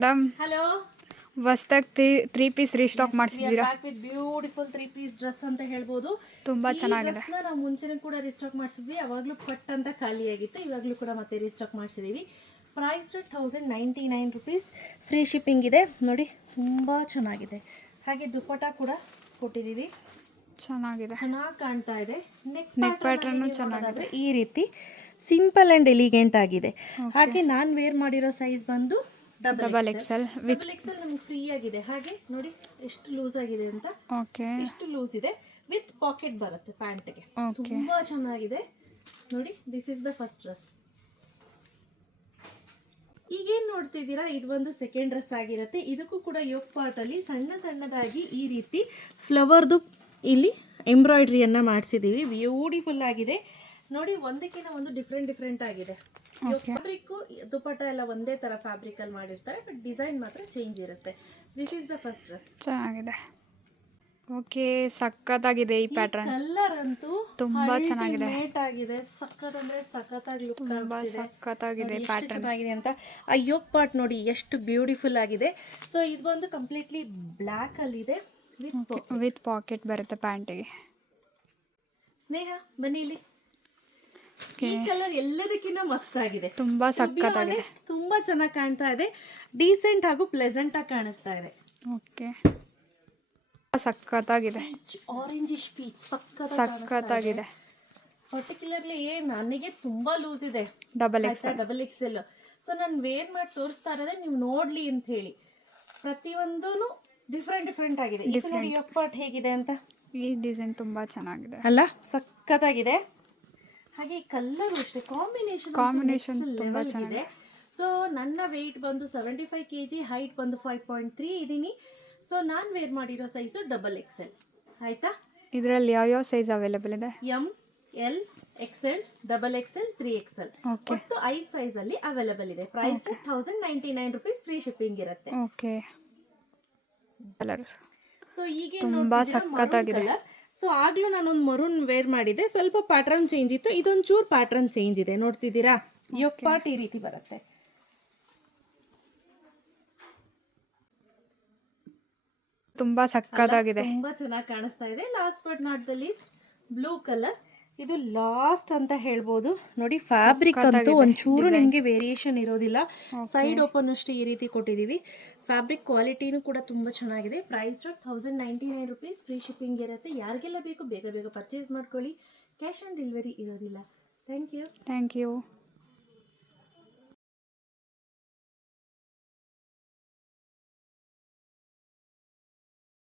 Madam hello, ಹೊಸ್ದಾಗಿ 3 piece restock ಮಾಡಿಸಿದ್ದೀರಾ? Back with beautiful 3 piece dress ಅಂತ ಹೇಳ್ಬೋದು. ತುಂಬಾ ಈ ಚೆನ್ನಾಗಿದೆ. ಡ್ರೆಸ್ನ ನಾವು ಮುಂಚೆನೂ ಕೂಡ ರೀಸ್ಟಾಕ್ ಮಾಡಿಸಿದ್ವಿ. ಅವಾಗಲೂ ಪಟ್ ಅಂತ ಖಾಲಿ ಆಗಿತ್ತು. ಇವಾಗಲೂ ಕೂಡ ಮತ್ತೆ ರೀಸ್ಟಾಕ್ ಮಾಡಿಸಿದ್ದೀವಿ. Price 1099 rupees. ಫ್ರೀ ಶಿಪ್ಪಿಂಗ್ ಇದೆ. ನೋಡಿ, ತುಂಬ ಚೆನ್ನಾಗಿದೆ. ಹಾಗೆ ದುಪ್ಪಟ ಕೂಡ ಕೊಟ್ಟಿದ್ದೀವಿ. ಚೆನ್ನಾಗಿದೆ, ಚೆನ್ನಾಗಿ ಕಾಣ್ತಾ ಇದೆ. ನೆಕ್ ಪ್ಯಾಟರ್ನ್ ಚೆನ್ನಾಗಿದೆ. ಈ ರೀತಿ ಸಿಂಪಲ್ ಆ್ಯಂಡ್ ಎಲಿಗೆಂಟ್ ಆಗಿದೆ. ಹಾಗೆ ನಾನು ವೇರ್ ಮಾಡಿರೋ ಸೈಜ್ ಬಂದು ಡಬಲ್ ಎಕ್ಸೆಲ್. ಡಬಲ್ ಎಕ್ಸೆಲ್ ನಮ್ಗೆ ಫ್ರೀ ಆಗಿದೆ. ಹಾಗೆ ನೋಡಿ ಎಷ್ಟು ಲೂಸ್ ಆಗಿದೆ ಅಂತ. ಓಕೆ, ಇಷ್ಟು ಲೂಸ್ ಇದೆ. ವಿತ್ ಪಾಕೆಟ್ ಬರುತ್ತೆ ಪ್ಯಾಂಟ್ಗೆ. ತುಂಬಾ ಚೆನ್ನಾಗಿದೆ. ನೋಡಿ, this is the first dress. ಈಗೇನು ನೋಡ್ತಿದ್ದೀರಾ, ಇದು ಒಂದು ಸೆಕೆಂಡ್ ಡ್ರೆಸ್ ಆಗಿರುತ್ತೆ. ಇದಕ್ಕೂ ಕೂಡ ಯೋಗ್ ಪಾರ್ಟ್ ಅಲ್ಲಿ ಸಣ್ಣ ಸಣ್ಣದಾಗಿ ಈ ರೀತಿ ಫ್ಲವರ್ದು ಇಲ್ಲಿ ಎಂಬ್ರಾಯ್ಡ್ರಿಯನ್ನು ಮಾಡಿಸಿದ್ದೀವಿ. ಬ್ಯೂಟಿಫುಲ್ ಆಗಿದೆ. ನೋಡಿ, ಒಂದಕ್ಕಿಂತ ಒಂದು ಡಿಫ್ರೆಂಟ್ ಆಗಿದೆ. ಫ್ಯಾಬ್ರಿಕ್ ದುಪಟ್ಟ ಎಲ್ಲ ಒಂದೇ ತರ ಫ್ಯಾಬ್ರಿಕ್ ಅಲ್ಲಿ ಮಾಡಿರ್ತಾರೆ, ಬಟ್ ಡಿಸೈನ್ ಮಾತ್ರ ಚೇಂಜ್ ಇರುತ್ತೆ. This is the first dress. ಚೆನ್ನಾಗಿದೆ. ಓಕೆ, ಸಕ್ಕತ್ತಾಗಿದೆ. ಈ ಪ್ಯಾಟರ್ನ್ ಕಲರ್ ಅಂತೂ ತುಂಬಾ ಚೆನ್ನಾಗಿದೆ. ಮೇಟ್ ಆಗಿದೆ. ಸಕ್ಕತ್ ಅಂದ್ರೆ ಸಕ್ಕತ್ತಾಗಿ ಲುಕ್ ಆಗ್ತಿದೆ. ಸಕ್ಕತ್ತಾಗಿದೆ ಪ್ಯಾಟರ್ನ್. ಚೆನ್ನಾಗಿದೆ ಅಂತ. ಆ ಯೋಗ್ ಪಾರ್ಟ್ ನೋಡಿ ಎಷ್ಟು ಬ್ಯೂಟಿಫುಲ್ ಆಗಿದೆ. ಸೊ ಇದು ಬಂದು ಕಂಪ್ಲೀಟ್ಲಿ ಬ್ಲ್ಯಾಕ್ ಅಲ್ಲಿ ಇದೆ. ವಿತ್ ಪಾಕೆಟ್ ಬರುತ್ತೆ ಪ್ಯಾಂಟಿಗೆ. ಸ್ನೇಹ, ಬನ್ನಿ ಇಲ್ಲಿ. ಈ ಕಲರ್ ಎಲ್ಲದಕ್ಕಿಂತ ಮಸ್ತ್ ಆಗಿದೆ. ತುಂಬಾ ಸಕ್ಕತ್ತಾಗಿದೆ. ತುಂಬಾ ಚೆನ್ನಾಗಿ ಕಾಣ್ತಾ ಇದೆ. ಡೀಸೆಂಟ್ ಹಾಗೂ ಪ್ಲೆಸೆಂಟ್ ಆಗಿ ಕಾಣಿಸ್ತಾ ಇದೆ. ಓಕೆ, ಸಕ್ಕತ್ತಾಗಿದೆ. ಆರೆಂಜಿಶ್ ಪೀಚ್ ಸಕ್ಕತ್ತಾಗಿದೆ. ಪರ್ಟಿಕ್ಯುಲರ್ಲಿ ನನಗೆ ತುಂಬಾ ಲೂಸ್ ಇದೆ. Double XL. ಸೊ ನಾನು ವೇರ್ ಮಾಡಿ ತೋರಿಸ್ತಾ ಇರೋದೇ ನೀವು ನೋಡ್ಲಿ ಅಂತ ಹೇಳಿ. ಪ್ರತಿಯೊಂದೂ ಡಿಫ್ರೆಂಟ್ ಆಗಿದೆ. ನೋಡಿ ಯೋಗ್ ಪಾರ್ಟ್ ಹೇಗಿದೆ ಅಂತ. ಈ ಡಿಸೈನ್ ತುಂಬಾ ಚೆನ್ನಾಗಿದೆ ಅಲ್ಲ, ಸಕ್ಕತ್ತಾಗಿದೆ. ಹಾಗೆ ಈ ಕಲರ್ ಅಷ್ಟೇ ಕಾಂಬಿನೇಷನ್ ತುಂಬಾ ಚೆನ್ನಾಗಿದೆ. ಸೊ ನನ್ನ ವೆಯ್ಟ್ ಬಂದು 75 kg, ಹೈಟ್ ಬಂದು 5.3 ಇದ್ದೀನಿ. ಸೊ ನಾನು ವೇರ್ ಮಾಡಿರೋ ಸೈಜು ಡಬಲ್ ಎಕ್ಸೆಲ್. ಆಯ್ತಾ? ಇದರಲ್ಲಿ ಯಾವ ಸೈಜ್ ಅವೈಲೇಬಲ್ ಇದೆ? M, L, XL, double XL, 3XL. ಒಟ್ಟು 5 ಸೈಜ್ ಅಲ್ಲಿ ಅವೈಲೇಬಲ್ ಇದೆ. Price 1099 rupees. ಫ್ರೀ ಶಿಪ್ಪಿಂಗ್ ಇರುತ್ತೆ. ಓಕೆ, ಸೊ ಈಗ ತುಂಬಾ ಸಕ್ಕತ್ತಾಗಿದೆ. ಸೊ ಆಗ್ಲೂ ನಾನೊಂದು ಮರೂನ್ ವೇರ್ ಮಾಡಿದ್ದೆ. ಸ್ವಲ್ಪ ಪ್ಯಾಟರ್ನ್ ಚೇಂಜ್ ಇತ್ತು. ಇದೊಂದು ಚೂರ್ ಪ್ಯಾಟರ್ನ್ ಚೇಂಜ್ ಇದೆ. ನೋಡ್ತಿದ್ದೀರಾ? ಯೋಗ್ ಪಾರ್ಟ್ ಈ ರೀತಿ ಬರುತ್ತೆ. ತುಂಬಾ ಸಕ್ಕತ್ತಾಗಿದೆ. ತುಂಬಾ ಚೆನ್ನಾಗಿ ಕಾಣಿಸ್ತಾ ಇದೆ. Last but not the least, blue colour. ಇದು ಲಾಸ್ಟ್ ಅಂತ ಹೇಳ್ಬೋದು. ನೋಡಿ, ಫ್ಯಾಬ್ರಿಕ್ ಅಂತೂ ಒಂಚೂರು ನಿಮಗೆ ವೇರಿಯೇಷನ್ ಇರೋದಿಲ್ಲ. ಸೈಡ್ ಓಪನ್ ಅಷ್ಟೇ ಈ ರೀತಿ ಕೊಟ್ಟಿದ್ದೀವಿ. ಫ್ಯಾಬ್ರಿಕ್ ಕ್ವಾಲಿಟಿನೂ ಕೂಡ ತುಂಬ ಚೆನ್ನಾಗಿದೆ. Price 1099 rupees. ಫ್ರೀ ಶಿಪ್ಪಿಂಗ್ ಇರುತ್ತೆ. ಯಾರಿಗೆಲ್ಲ ಬೇಕು ಬೇಗ ಪರ್ಚೇಸ್ ಮಾಡ್ಕೊಳ್ಳಿ. ಕ್ಯಾಶ್ ಆನ್ ಡೆಲಿವರಿ ಇರೋದಿಲ್ಲ. Thank you.